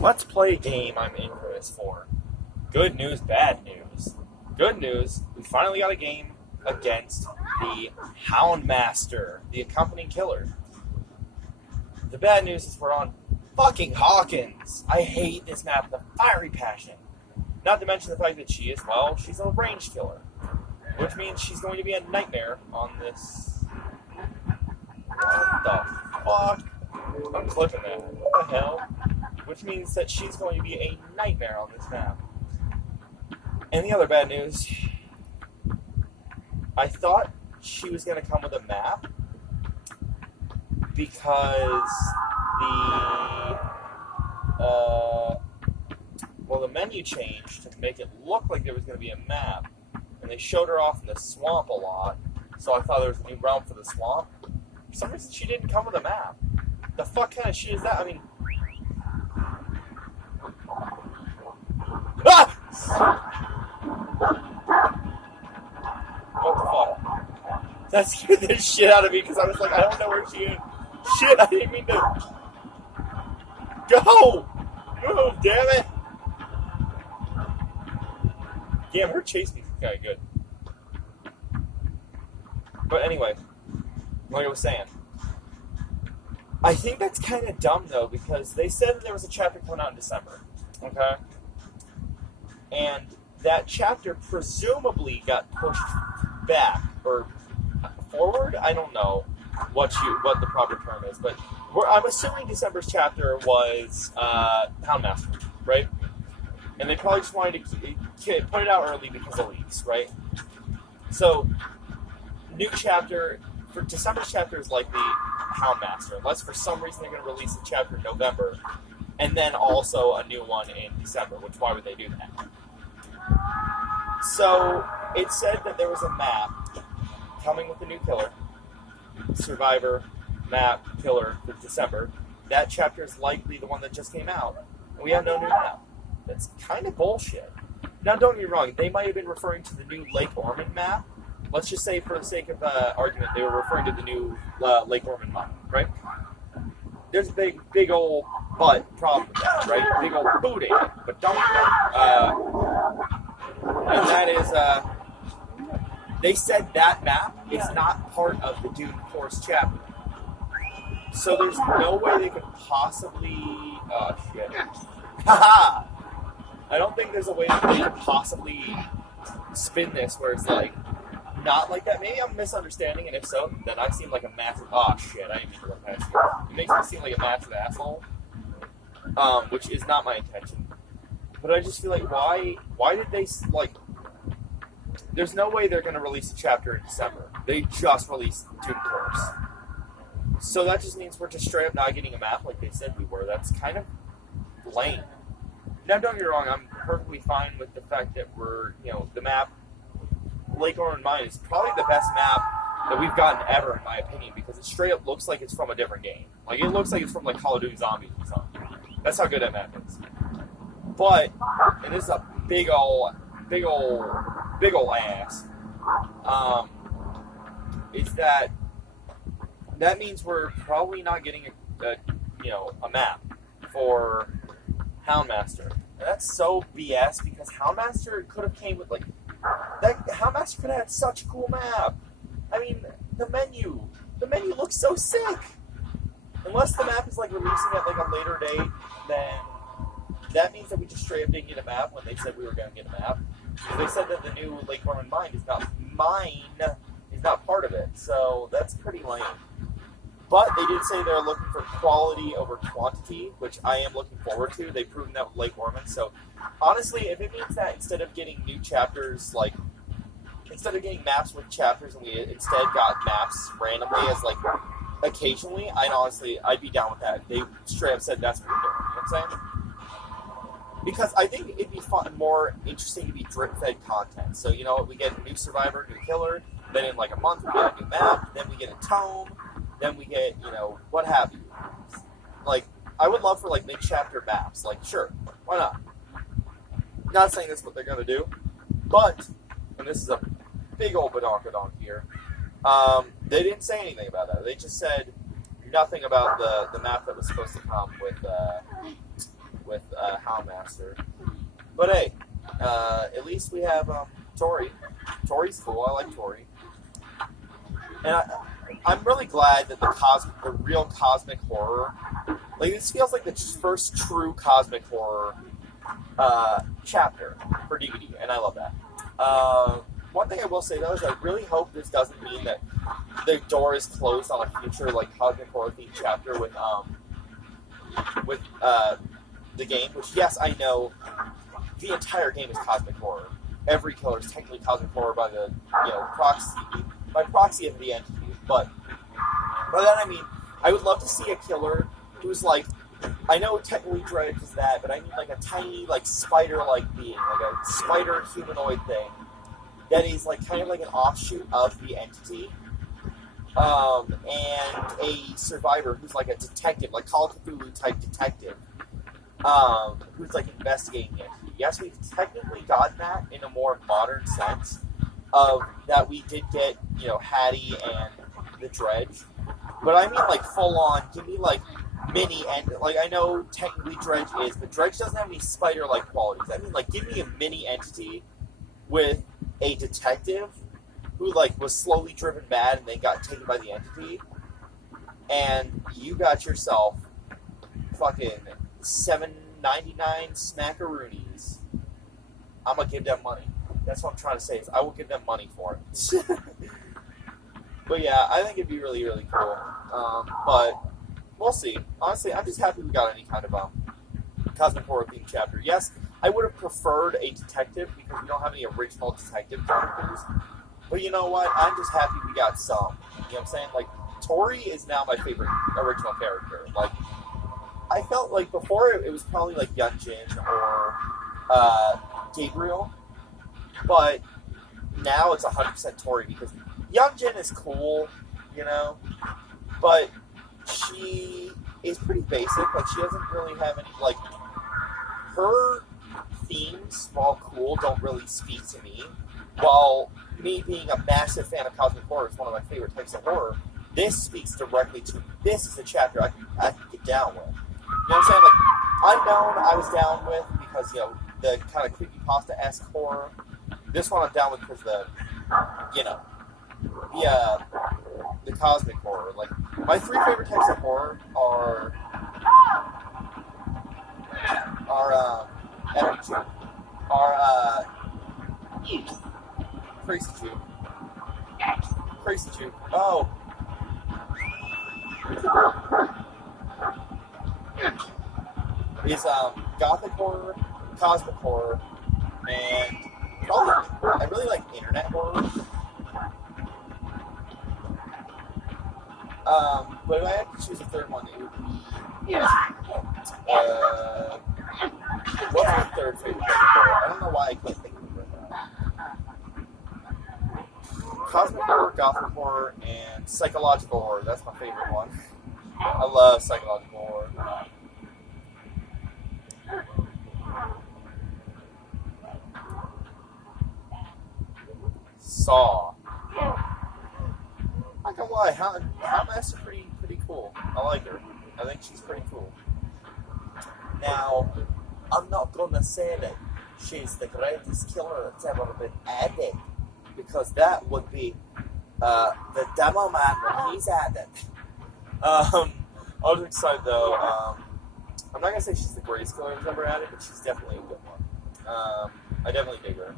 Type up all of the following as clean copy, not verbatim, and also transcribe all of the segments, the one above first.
Let's play a game I'm infamous for. Good news, bad news. Good news, we finally got a game against the Hound Master, the accompanying killer. The bad news is we're on fucking Hawkins. I hate this map with a fiery passion. Not to mention the fact that she's a range killer. Which means she's going to be a nightmare on this. What the fuck? I'm clipping that. What the hell? Which means that she's going to be a nightmare on this map. And the other bad news, I thought she was going to come with a map because the menu changed to make it look like there was going to be a map. And they showed her off in the swamp a lot, so I thought there was a new realm for the swamp. For some reason, she didn't come with a map. The fuck kind of shit is that? I mean... Ah! What the fuck? That scared the shit out of me, because I was like, I don't know where she is. Shit, I didn't mean to... Go! Move, damn it! Damn, her chase me. Okay, good. But anyway, like I was saying, I think that's kind of dumb, though, because they said that there was a chapter coming out in December, okay? And that chapter presumably got pushed back, or forward? I don't know what the proper term is, but I'm assuming December's chapter was Houndmaster, right? And they probably just wanted to put it out early because of leaks, right? So, new chapter, for December's chapter is likely Houndmaster, unless for some reason they're going to release a chapter in November, and then also a new one in December, which why would they do that? So, it said that there was a map coming with the new killer, Survivor, map, killer, for December. That chapter is likely the one that just came out, and we have no new map. That's kind of bullshit. Now, don't get me wrong, they might have been referring to the new Lake Ormond map. Let's just say, for the sake of argument, they were referring to the new Lake Ormond map, right? There's a big old butt problem with that, right? Big old booty, but don't and that is, they said that map is not part of the Dune Force chapter. So there's no way they could possibly... Oh, shit. Haha! I don't think there's a way that they could possibly spin this where it's like, not like that. Maybe I'm misunderstanding, and if so, then I seem like a massive... Oh, shit, I didn't mean to run past you. It makes me seem like a massive asshole, which is not my intention. But I just feel like, why did they, like... There's no way they're going to release a chapter in December. They just released Dune Force. So that just means we're just straight up not getting a map like they said we were. That's kind of lame. Now, don't get me wrong, I'm perfectly fine with the fact that we're, the map, Lake Ormond Mine, is probably the best map that we've gotten ever, in my opinion, because it straight up looks like it's from a different game. Like, it looks like it's from, like, Call of Duty Zombies or something. That's how good that map is. But, and this is a big ol' ass, is that means we're probably not getting a map for Houndmaster. And that's so BS, because Houndmaster could have came with, like, Houndmaster could have had such a cool map. I mean, the menu looks so sick. Unless the map is, like, releasing at, like, a later date, then that means that we just straight up didn't get a map when they said we were going to get a map. Because they said that the new Lake Ormond Mine is not part of it, so that's pretty lame. But they did say they're looking for quality over quantity, which I am looking forward to. They've proven that with Lake Ormond. So, honestly, if it means that instead of getting new chapters, like, instead of getting maps with chapters and we instead got maps randomly as, like, occasionally, I'd be down with that. They straight up said that's what we're doing. You know what I'm saying? Because I think it'd be more interesting to be drip-fed content. So, we get a new Survivor, new Killer, then in, like, a month we get a new map, then we get a tome, then we get, what have you. Like, I would love for, like, mid-chapter maps. Like, sure, why not? Not saying that's what they're going to do, but, and this is a big old badonkadonk here, they didn't say anything about that. They just said nothing about the map that was supposed to come with Houndmaster. But hey, at least we have Tori. Tori's cool. I like Tori. And I'm really glad that the real cosmic horror, like this feels like the first true cosmic horror chapter for DVD, and I love that. One thing I will say though is I really hope this doesn't mean that the door is closed on a future like cosmic horror themed chapter with the game. Which yes, I know the entire game is cosmic horror. Every killer is technically cosmic horror by the proxy of the entity. But by that I mean I would love to see a killer who's like, I know technically Dredge is that, but I mean like a tiny like spider-like being, like a spider humanoid thing that is like kind of like an offshoot of the entity, and a survivor who's like a detective, like Call of Cthulhu type detective, who's like investigating the entity. Yes, we've technically gotten that in a more modern sense of that we did get, Hattie and the Dredge, but I mean like full on, give me like mini, and like I know technically Dredge is, but Dredge doesn't have any spider-like qualities. I mean like give me a mini entity with a detective who like was slowly driven mad and then got taken by the entity, and you got yourself fucking $7.99 smackaroonies. I'm gonna give them money. That's what I'm trying to say, is I will give them money for it. But yeah, I think it'd be really, really cool. But we'll see. Honestly, I'm just happy we got any kind of cosmic horror themed chapter. Yes, I would have preferred a detective because we don't have any original detective characters. But you know what? I'm just happy we got some. You know what I'm saying? Like, Tori is now my favorite original character. Like, I felt like before it was probably like Yunjin or Gabriel. But now it's 100% Tori because Yunjin is cool, but she is pretty basic. Like, she doesn't really have any, like, her themes, while cool, don't really speak to me. While me being a massive fan of cosmic horror is one of my favorite types of horror, this speaks directly to me. This is a chapter I can get down with. You know what I'm saying? Like, Unknown I was down with because, the kind of creepypasta-esque horror. This one I'm down with because the cosmic horror. Like, my three favorite types of horror are Crazy Jew. Oh. Is gothic horror, cosmic horror, and probably I really like internet horror. But if I had to choose a third one, it would be what's my third favorite type of horror? I don't know why I can't think of it right now. Cosmic horror, gothic horror, and psychological horror. That's my favorite one. I love psychological horror. Saw. Not gonna lie, Houndmaster's pretty cool. I like her. I think she's pretty cool. Now, I'm not gonna say that she's the greatest killer that's ever been added, because that would be the demo man when he's at it. I was excited though. I'm not gonna say she's the greatest killer that's ever added, but she's definitely a good one. I definitely dig her.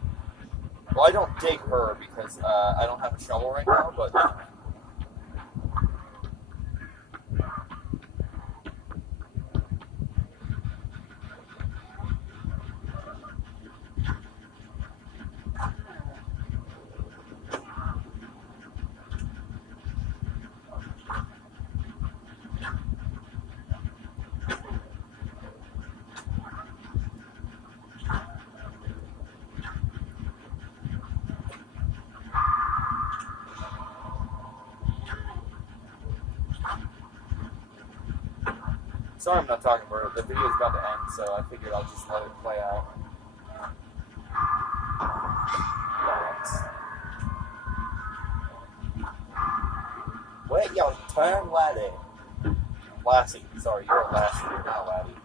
Well, I don't dig her because I don't have a shovel right now, but sorry I'm not talking about it. The video's about to end, so I figured I'll just let it play out. Wait your turn, laddie. Lassie. Sorry, you're a lassie, you're not a laddie.